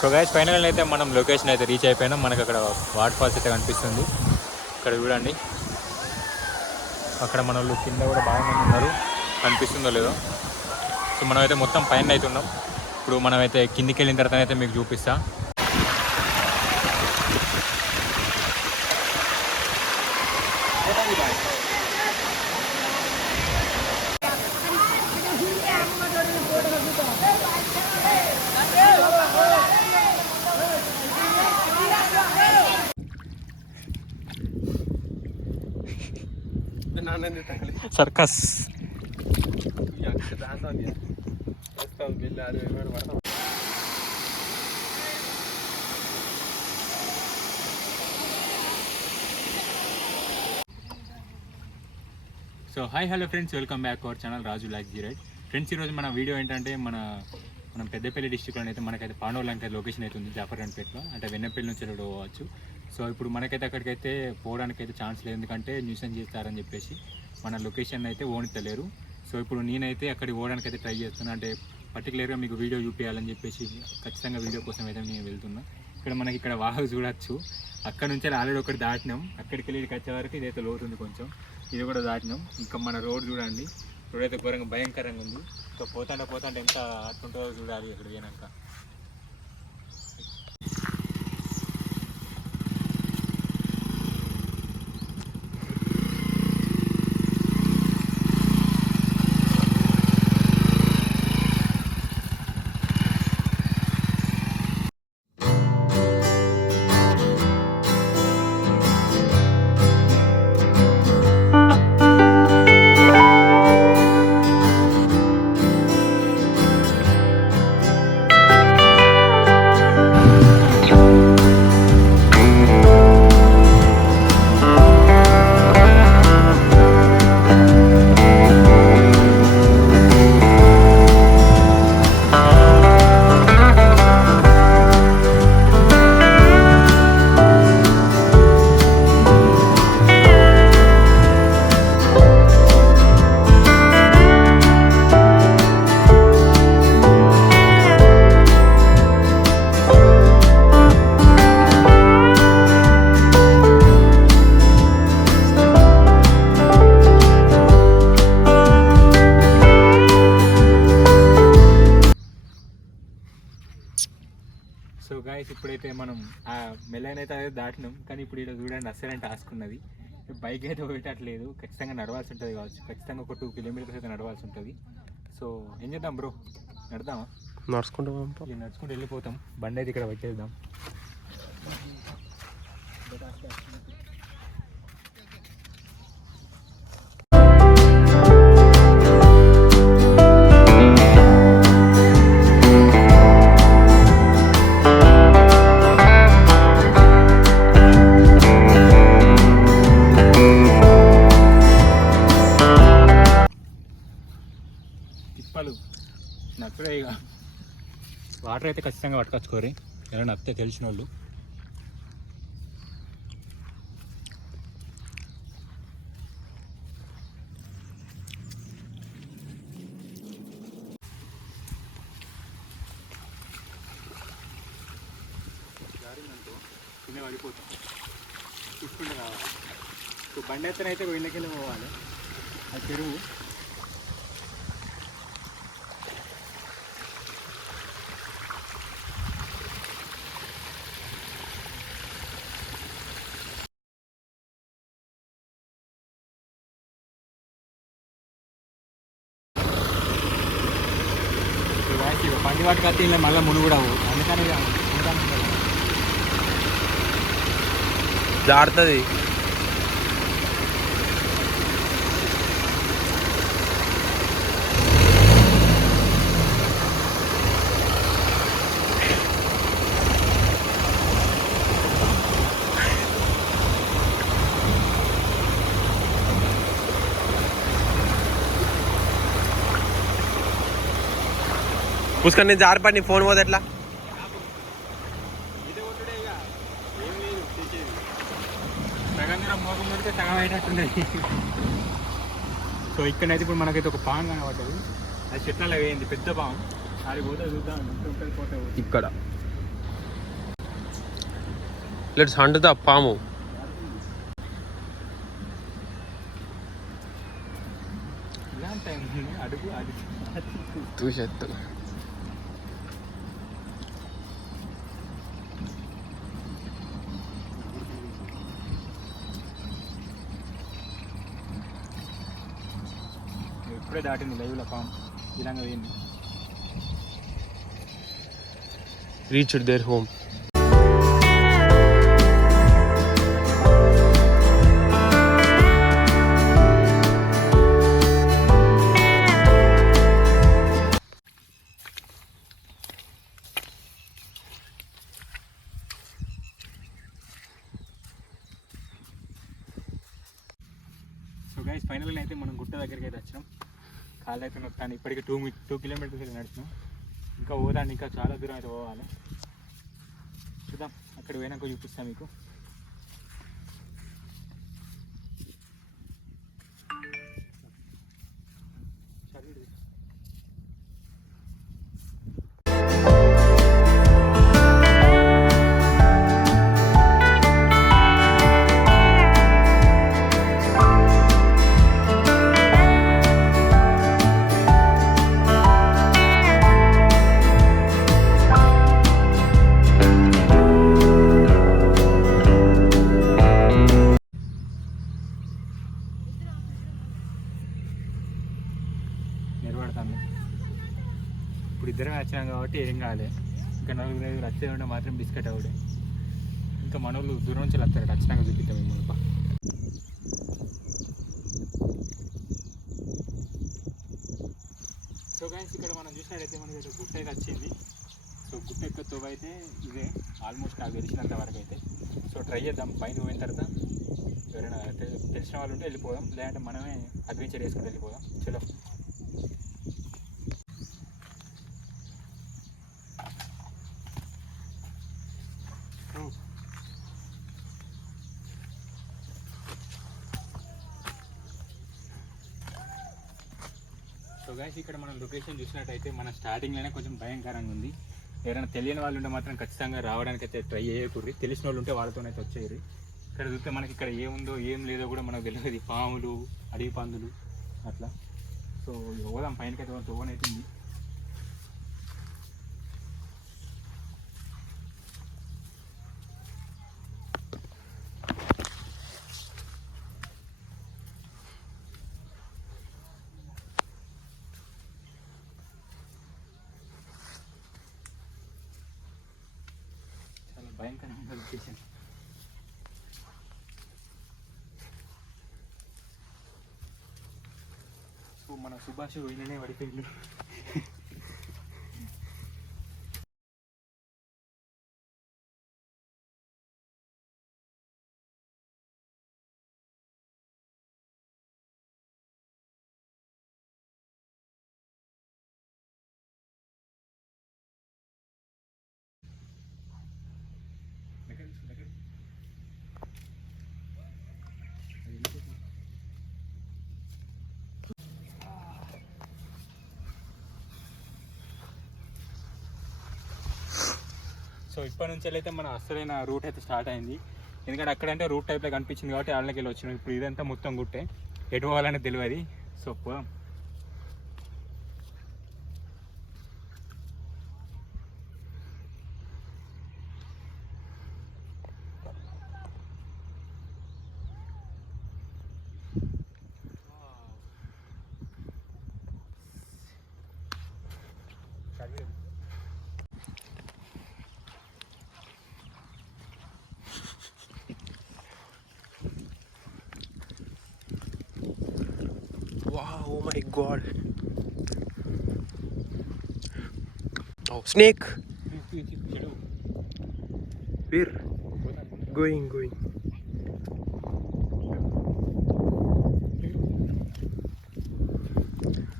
So guys final అయితే మనం location అయితే రీచ్ అయిపోయినాం. మనకు అక్కడ వాటర్ ఫాల్స్ అయితే కనిపిస్తుంది. ఇక్కడ చూడండి. అక్కడ మన వాళ్ళు కింద కూడా బాగా మంది ఉన్నారు. కనిపిస్తుందో లేదో. సో మనం అయితే మొత్తం పైన అయితే ఉన్నాం. ఇప్పుడు మనం అయితే కిందికి వెళ్ళిన తర్వాత అయితే మీకు చూపిస్తాను circus. So hi hello friends welcome back our channel Raju lock జీ రైడ్ ఫ్రెండ్స్ ఈరోజు మన వీడియో ఏంటంటే మన మనం పెద్దపల్లి డిస్టిక్లో అయితే మనకైతే పాండవులంక లొకేషన్ అయితే ఉంది జాఫర్గన్పేటలో అంటే వెన్నపల్లి నుంచి వెళ్ళి పోవచ్చు. సో ఇప్పుడు మనకైతే అక్కడికైతే పోవడానికి అయితే ఛాన్స్ లేదు. ఎందుకంటే న్యూసెన్స్ చేస్తారని చెప్పేసి మన లొకేషన్ అయితే ఓనితలేరు సో ఇప్పుడు నేనైతే అక్కడికి పోవడానికి అయితే ట్రై చేస్తున్నా. అంటే పర్టికులర్గా మీకు వీడియో చూపించాలని చెప్పేసి ఖచ్చితంగా వీడియో కోసం అయితే నేను వెళ్తున్నా. ఇక్కడ మనకి ఇక్కడ వాహకు చూడొచ్చు. అక్కడ నుంచి ఆల్రెడీ ఒకటి దాటినాం. అక్కడికి వెళ్ళి వచ్చే వరకు ఇదైతే లోతుంది కొంచెం. ఇది కూడా దాటినాం. ఇంకా మన రోడ్ చూడండి. రోడ్ అయితే ఘోరంగా భయంకరంగా ఉంది. సో పోతాంటే పోతాంటే ఎంత అట్టుంటుందో చూడాలి ఇక్కడ పోయినాక. కానీ ఇప్పుడు ఇక్కడ చూడండి అస్సలే టాస్క్ ఉన్నది. బైక్ అయితే పోయేటట్లేదు. ఖచ్చితంగా నడవాల్సి ఉంటుంది కావచ్చు. ఖచ్చితంగా ఒక టూ కిలోమీటర్స్ అయితే నడవాల్సి ఉంటుంది. సో ఏం చేద్దాం బ్రో నడదామా? నడుచుకుంటూ నడుచుకుంటూ వెళ్ళిపోతాం. బండి అయితే ఇక్కడ వచ్చేద్దాం అయితే ఖచ్చితంగా పట్టుకొచ్చుకోరి ఎవరైనా నచ్చితే తెలిసిన వాళ్ళు కింద పడిపోతాం. తీసుకుంటే రావాలి. ఇప్పుడు బండి ఎత్తనైతే వెళ్ళకెళ్ళి పోవాలి. ఆ చెరువు బండి వాటికి వస్తే ఇలా మళ్ళీ మునుగుడావు అందుకని ఇక ఉండడానికి ఉండదు. జారుతుంది పుష్కర్ నేను జారిపడి ఫోన్ పోతే ఎట్లా ఇదే కొట్టుడే ఇక ఏం లేదు చేసేది సగం దూరం మోకం అయ్యేటట్టుండేది సో ఇక్కడైతే ఇప్పుడు మనకైతే ఒక పాము కనబడ్డది అది చెట్లలో వేయింది పెద్ద పాము అది పోతే చూద్దాం ఇక్కడ. లెట్స్ హంట్ ద పాము. అడుగు అది చూసేత్తు ఇప్పుడే దాటింది లైవ్లో పాము ఇలాగ వేయండి రీచ్డ్ దేర్ హోమ్ నడిచినాం. ఇంకా పోదండి ఇంకా చాలా దూరం అయితే పోవాలి. చూద్దాం అక్కడ పోయినాక చూపిస్తాం మీకు. ఇప్పుడు ఇద్దరం వచ్చినాం కాబట్టి ఏం కాలే. ఇంకా నలుగురు ఐదుగురు వచ్చే ఉంటే మాత్రం బిస్కెట్ అవుడే. ఇంకా మనోళ్ళు దూరం నుంచి వస్తారు వచ్చినాక చూపిద్దాం మిమ్మల్ని సో గైన్స్ ఇక్కడ మనం చూసినట్టయితే మనకి గుట్ట అయితే వచ్చింది. సో గుట్ట యొక్క తోవ అయితే ఇదే ఆల్మోస్ట్ నాకు తెలిసినంత వరకు అయితే. సో ట్రై చేద్దాం పైన పోయిన తర్వాత ఎవరైనా తెలిసిన వాళ్ళు ఉంటే వెళ్ళిపోదాం. లేదంటే మనమే అడ్వెంచర్ వేసుకుని వెళ్ళిపోదాం. చలో సో గాయస్ ఇక్కడ మనం లొకేషన్ చూసినట్టయితే మన స్టార్టింగ్లోనే కొంచెం భయంకరంగా ఉంది. ఎవరైనా తెలియని వాళ్ళు ఉంటే మాత్రం ఖచ్చితంగా రావడానికి అయితే ట్రై చేయకూడదు. తెలిసిన వాళ్ళు ఉంటే వాళ్ళతోనైతే వచ్చేయరు. ఇక్కడ చూస్తే మనకి ఇక్కడ ఏముందో ఏం లేదో కూడా మనకు తెలియదు. పాములు అడవి పందులు అట్లా. సో పోదాం పైనకైతే తోవనైతుంది చాలా భయంకరమైన లొకేషన్ సో మన సుభాష్ పోయిననే పడిపోయిండు. సో ఇప్పటి నుంచి అయితే మన అసలైన రూట్ అయితే స్టార్ట్ అయింది. ఎందుకంటే అక్కడంటే రూట్ టైప్లో కనిపించింది కాబట్టి వాళ్ళకి వెళ్ళి వచ్చినాం. ఇప్పుడు ఇదంతా మొత్తం గుట్టే. ఎటు పోవాలనేది తెలియదు సో పోదాం. Wow, oh my god. Oh, snake. చెడు Where? పోదాం. Going, going.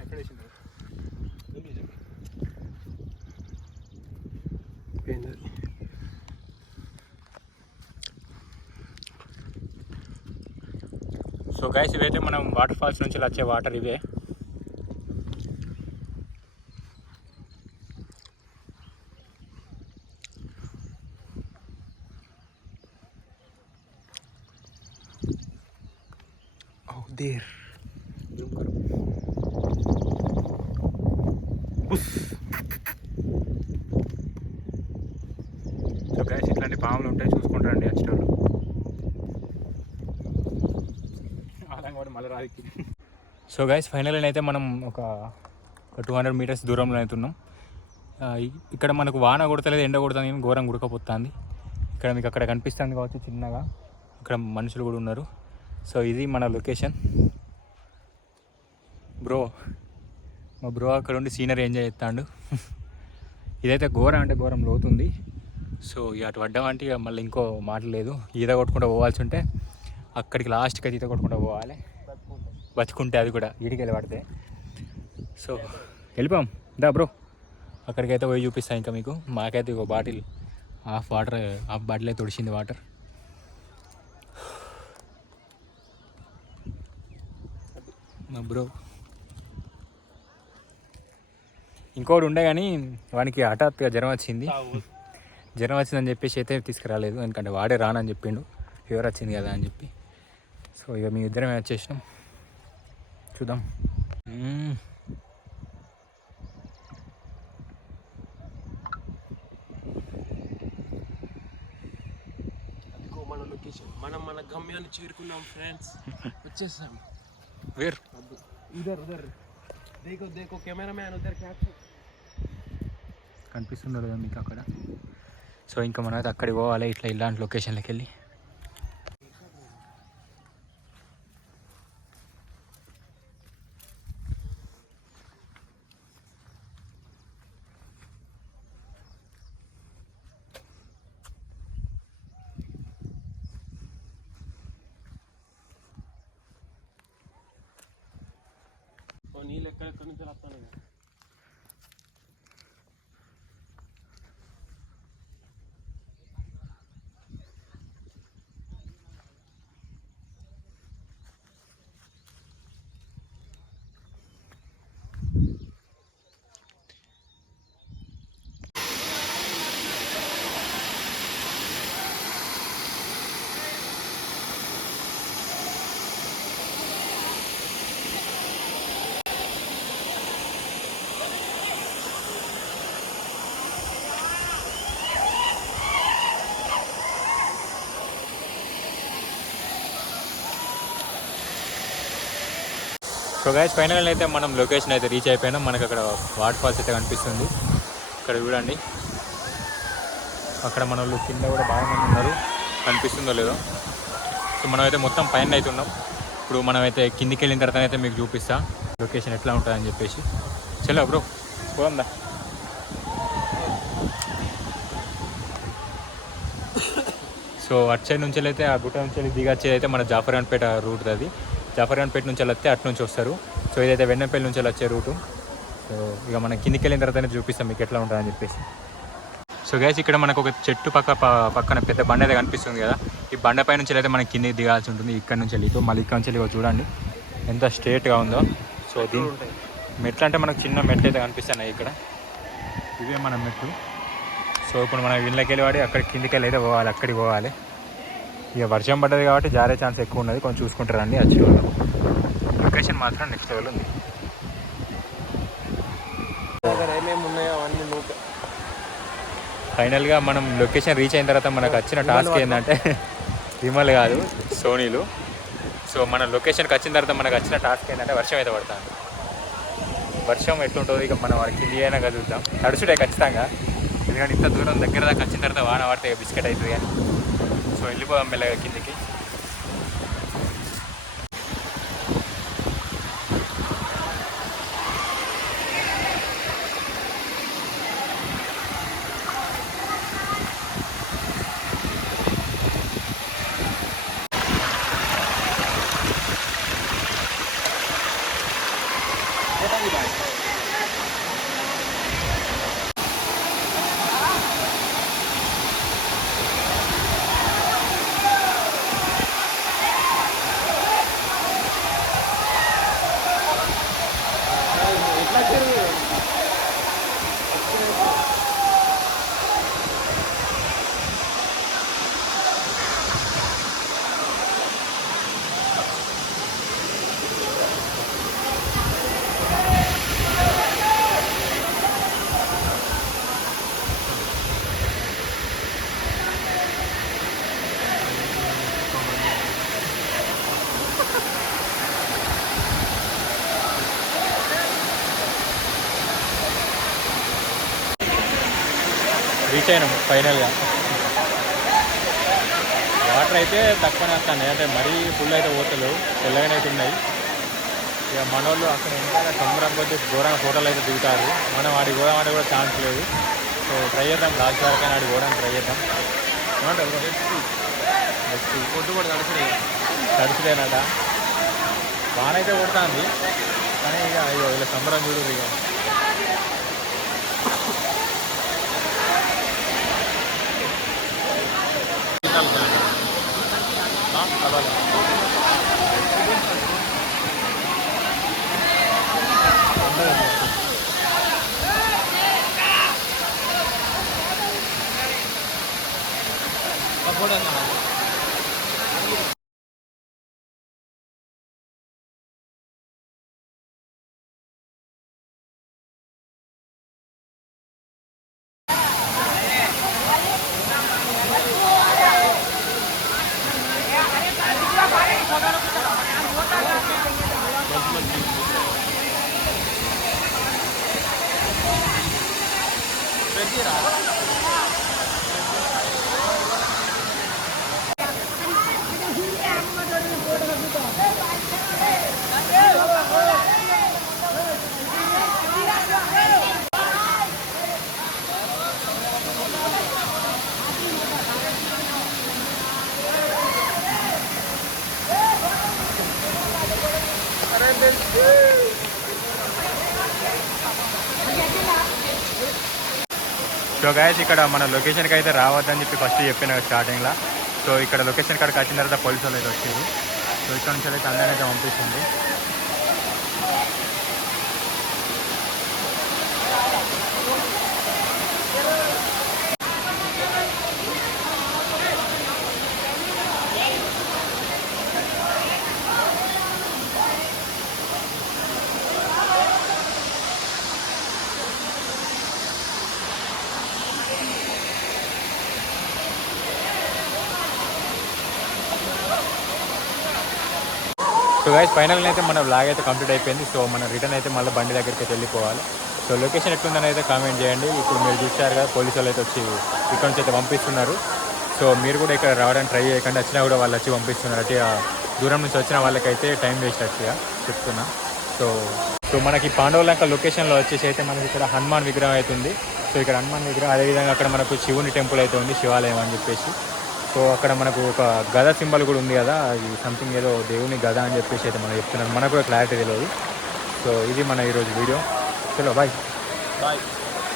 ఎక్కడ వేసింది? ఉంది, చెప్పు. పోయింది. సో గైస్ ఇవైతే మనం వాటర్ ఫాల్స్ నుంచి వచ్చే వాటర్ ఇవే దేర్ సో గైస్ ఇట్లాంటి పాములు ఉంటాయి చూసుకుంటారండి వచ్చేటోళ్ళు మళ్ళీ రాదికి సో గైస్ ఫైనల్ అయితే మనం ఒక టూ హండ్రెడ్ మీటర్స్ దూరంలో అవుతున్నాం. ఇక్కడ మనకు వాన కొడతలేదు ఎండ కొడుతుంది కానీ ఘోరం గుడకపోతుంది ఇక్కడ మీకు అక్కడ కనిపిస్తుంది కావచ్చు చిన్నగా. ఇక్కడ మనుషులు కూడా ఉన్నారు. సో ఇది మన లొకేషన్ బ్రో మా బ్రో అక్కడ ఉండి సీనరీ ఎంజాయ్ చేస్తాడు. ఇదైతే ఘోరం అంటే ఘోరం లోతుంది. సో ఇక అటు పడ్డం అంటే ఇక మళ్ళీ ఇంకో మాట లేదు. ఈత కొట్టుకుంటూ పోవాల్సి ఉంటే అక్కడికి లాస్ట్కి అయితే ఈత కొట్టుకుంటూ పోవాలి. బతుకుంటే అది కూడా వెళ్ళి పడితే. సో వెళ్ళిపోం దా బ్రో. అక్కడికైతే పోయి చూపిస్తాను ఇంకా మీకు. మాకైతే ఒక bottle half water half bottle అయితే తొడిచింది వాటర్. మా బ్రో. ఇంకోటి ఉండే కానీ వానికి హఠాత్తుగా జ్వరం వచ్చింది. జ్వరం వచ్చిందని చెప్పేసి అయితే తీసుకురాలేదు. ఎందుకంటే వాడే రానని చెప్పిండు. ఫీవర్ వచ్చింది కదా అని చెప్పి. సో ఇక మీ ఇద్దరమే వచ్చేసినాం. చూద్దాం. మన లొకేషన్. మనం మన గమ్యాన్ని చేరుకున్నాం ఫ్రెండ్స్ వచ్చేసాం. వేర్. ఇదర్ ఉదర్. దేకో దేకో కెమెరా మ్యాన్ ఉదర్ క్యాప్చర్. కనిపిస్తుందో లేదో మీకు అక్కడ. సో ఇంకా మనం అయితే అక్కడికి పోవాలి ఇట్లా ఇలాంటి లొకేషన్లకి వెళ్ళి నీళ్ళు ఎక్కడెక్కడి నుంచి వస్తున్నాయి సో గైస్ ఫైనల్ అయితే మనం లొకేషన్ అయితే రీచ్ అయిపోయినాం. మనకు అక్కడ వాటర్ ఫాల్స్ అయితే కనిపిస్తుంది. ఇక్కడ చూడండి. అక్కడ మన వాళ్ళు కింద కూడా బాగా మంది ఉన్నారు. కనిపిస్తుందో లేదో. సో మనం అయితే మొత్తం పైన అయితే ఉన్నాం. ఇప్పుడు మనం అయితే కిందికి వెళ్ళిన తర్వాత అయితే మీకు చూపిస్తా. లొకేషన్ ఎట్లా ఉంటుందని చెప్పేసి. చలో బ్రో పోదా సో అటు సైడ్ నుంచి అయితే ఆ గుట్ట నుంచి వెళ్ళి దిగచ్చేది అయితే మన జాఫర్గాన్పేట రూట్ అది. జాఫర్గాన్పేట నుంచి వస్తే అటు నుంచి వస్తారు. సో ఇదైతే వెన్నపల్లి నుంచి వచ్చే రూటు. సో ఇక మనం కిందికి వెళ్ళిన తర్వాతనే చూపిస్తాం మీకు ఎట్లా ఉంటుందని చెప్పేసి. సో గ్యాస్ ఇక్కడ మనకు ఒక చెట్టు పక్క పక్కన పెద్ద బండ అయితే కనిపిస్తుంది కదా. ఈ బండపై నుంచి అయితే మనకి కిందికి దిగాల్సి ఉంటుంది. ఇక్కడ నుంచి వెళ్ళి మళ్ళీ ఇక్కడ నుంచి వెళ్ళి చూడండి. ఎంత స్ట్రేట్గా ఉందో. సో దీని మెట్లు అంటే మనకు చిన్న మెట్లు అయితే కనిపిస్తున్నాయి ఇక్కడ. ఇవే మన మెట్లు. సో ఇప్పుడు మనం ఇళ్ళకి వెళ్ళి వాడి అక్కడ కిందికి వెళ్ళి అయితే పోవాలి అక్కడికి పోవాలి. ఇక వర్షం పడ్డది కాబట్టి జారే ఛాన్స్ ఎక్కువ ఉన్నది. కొంచెం చూసుకుంటారండి వచ్చే వాళ్ళు. లొకేషన్ మాత్రం నెక్స్ట్ లెవెల్ ఉంది. ఫైనల్గా మనం లొకేషన్ రీచ్ అయిన తర్వాత మనకు వచ్చిన టాస్క్ ఏంటంటే విమల్ కాదు సోనీలు. సో మన లొకేషన్కి వచ్చిన తర్వాత మనకు వచ్చిన టాస్క్ ఏంటంటే వర్షం అయితే పడుతుంది. వర్షం ఎట్లుంటుందో ఇక మనం వాడికి అయినా కదులుతాం తడుచుడే ఖచ్చితంగా. ఎందుకంటే ఇంత దూరం దగ్గర దాకా వచ్చిన తర్వాత వాన పడితే బిస్కెట్ అవుతుంది కానీ సో వెళ్ళిపోదాం మెల్లగా కిందికి రీచ్ అయినాం ఫైనల్గా. వాటర్ అయితే తక్కువనే వస్తాయి అంటే మరీ ఫుల్ అయితే పోతలేవు. తెల్లగానే అయితే ఉన్నాయి. ఇక మనోళ్ళు అక్కడ ఇంకా సముద్రం కొద్ది ఘోరంగా ఫోటోలు అయితే దిగుతారు. మనం ఆడికి పోదామంటే కూడా ఛాన్స్ లేదు. సో ట్రై చేద్దాం. లాస్ట్ వరకు అయినా ఆడికి పోవడానికి ట్రై చేద్దాం. పొద్దు కూడా తడిసినాయి. తడిచిలేనట బాగానైతే కొడుతుంది. కానీ ఇక అయ్యో ఇలా సంబరం చూడు ఇక. காமிக்கிறாங்க ஆ பரவாயில்ல போடுங்க సో గాయస్ ఇక్కడ మన లొకేషన్కి అయితే రావద్దని చెప్పి ఫస్ట్ చెప్పిన స్టార్టింగ్లో సో ఇక్కడ లొకేషన్ కాడికి వచ్చిన తర్వాత పోలీసు వాళ్ళు అయితే వచ్చింది సో ఇక్కడ నుంచి అయితే అందరినీ అయితే పంపిస్తుంది. సో గాయస్ ఫైనల్ అయితే మన బ్లాగ్ అయితే కంప్లీట్ అయిపోయింది. సో మన రిటర్న్ అయితే మళ్ళీ బండి దగ్గరికి అయితే వెళ్ళిపోవాలి. సో లొకేషన్ ఎట్లుందని అయితే కామెంట్ చేయండి. ఇప్పుడు మీరు చూశారు కదా పోలీసు వాళ్ళు అయితే వచ్చి ఇక్కడ నుంచి అయితే పంపిస్తున్నారు. సో మీరు కూడా ఇక్కడ రావడానికి ట్రై చేయకండి. వచ్చినా కూడా వాళ్ళు వచ్చి పంపిస్తున్నారు. అంటే దూరం నుంచి వచ్చిన వాళ్ళకైతే టైం వేస్ట్ వచ్చి చెప్తున్నా. సో సో మనకి పాండవులంక లొకేషన్లో వచ్చేసి అయితే మనకి ఇక్కడ హనుమాన్ విగ్రహం అయితే ఉంది. సో ఇక్కడ హనుమాన్ విగ్రహం అదేవిధంగా అక్కడ మనకు శివుని టెంపుల్ అయితే ఉంది శివాలయం అని చెప్పేసి. సో అక్కడ మనకు ఒక గద సింబల్ కూడా ఉంది కదా అది సంథింగ్ ఏదో దేవుని గద అని చెప్పేసి అయితే మనం చెప్తున్నాం. మనకు కూడా క్లారిటీ తెలియదు సో ఇది మన ఈరోజు వీడియో చలో బాయ్ బాయ్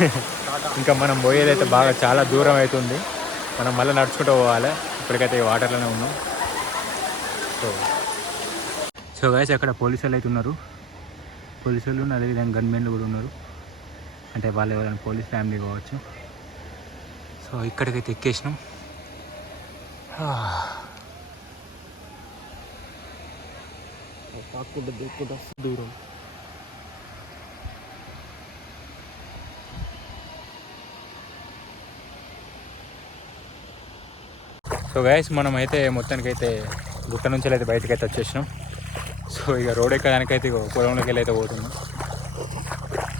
ఇంకా మనం పోయేదైతే బాగా చాలా దూరం అవుతుంది. మనం మళ్ళీ నడుచుకుంటూ పోవాలి. ఇప్పటికైతే వాటర్లోనే ఉన్నాం. సో సో గైస్ అక్కడ పోలీసు వాళ్ళు అయితే ఉన్నారు. పోలీసు వాళ్ళు అదేవిధంగా గన్మెన్లు కూడా ఉన్నారు. అంటే వాళ్ళు ఎవరైనా పోలీస్ ఫ్యామిలీ కావచ్చు. సో ఇక్కడికైతే ఎక్కేసినాం. కాకుండా దిక్కుండా దూరం సో గైస్ మనం అయితే మొత్తానికి అయితే గుట్ట నుంచి అయితే బయటకు అయితే వచ్చేసినాం. సో ఇక రోడ్ ఎక్కడానికి అయితే ఇక పొలంలోకి వెళ్ళి అయితే పోతున్నాం.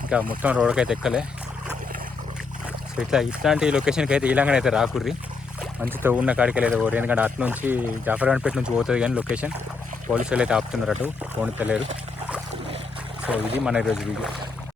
ఇంకా మొత్తం రోడ్కి అయితే ఎక్కలే. సో ఇట్లా ఇట్లాంటి లొకేషన్కి అయితే ఇలాగనే అయితే రాకుర్రి మంచితో ఉన్న కాడికి అయితే ఓరు ఎందుకంటే అటు నుంచి జాఫర్గాన్పేట నుంచి పోతుంది కానీ లొకేషన్ పోలీసులు అయితే ఆపుతున్నారు అటు పోనిస్తలేరు సో ఇది మన ఈరోజు వీడియో.